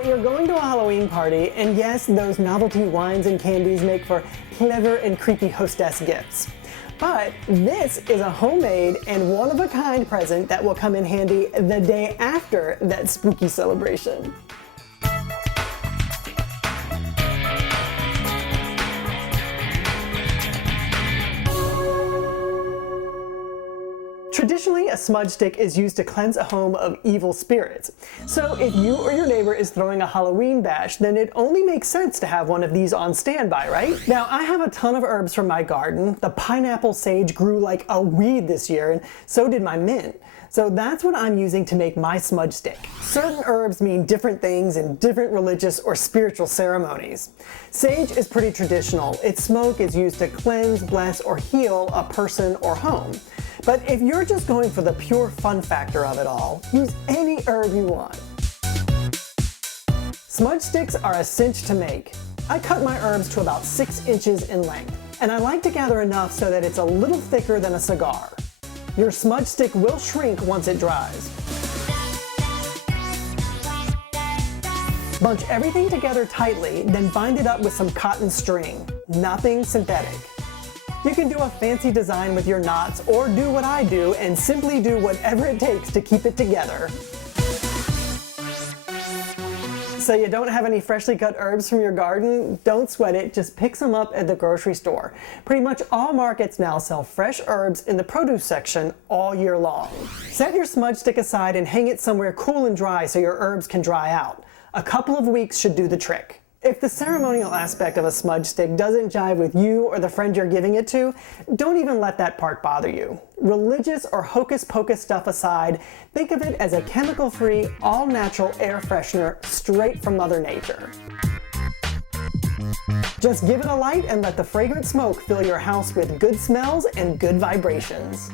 So you're going to a Halloween party, and yes, those novelty wines and candies make for clever and creepy hostess gifts. But this is a homemade and one-of-a-kind present that will come in handy the day after that spooky celebration. Traditionally, a smudge stick is used to cleanse a home of evil spirits. So if you or your neighbor is throwing a Halloween bash, then it only makes sense to have one of these on standby, right? Now, I have a ton of herbs from my garden. The pineapple sage grew like a weed this year, and so did my mint. So that's what I'm using to make my smudge stick. Certain herbs mean different things in different religious or spiritual ceremonies. Sage is pretty traditional. Its smoke is used to cleanse, bless, or heal a person or home. But if you're just going for the pure fun factor of it all, use any herb you want. Smudge sticks are a cinch to make. I cut my herbs to about 6 inches in length, and I like to gather enough so that it's a little thicker than a cigar. Your smudge stick will shrink once it dries. Bunch everything together tightly, then bind it up with some cotton string. Nothing synthetic. You can do a fancy design with your knots, or do what I do and simply do whatever it takes to keep it together. So you don't have any freshly cut herbs from your garden? Don't sweat it, just pick some up at the grocery store. Pretty much all markets now sell fresh herbs in the produce section all year long. Set your smudge stick aside and hang it somewhere cool and dry so your herbs can dry out. A couple of weeks should do the trick. If the ceremonial aspect of a smudge stick doesn't jive with you or the friend you're giving it to, don't even let that part bother you. Religious or hocus-pocus stuff aside, think of it as a chemical-free, all-natural air freshener straight from Mother Nature. Just give it a light and let the fragrant smoke fill your house with good smells and good vibrations.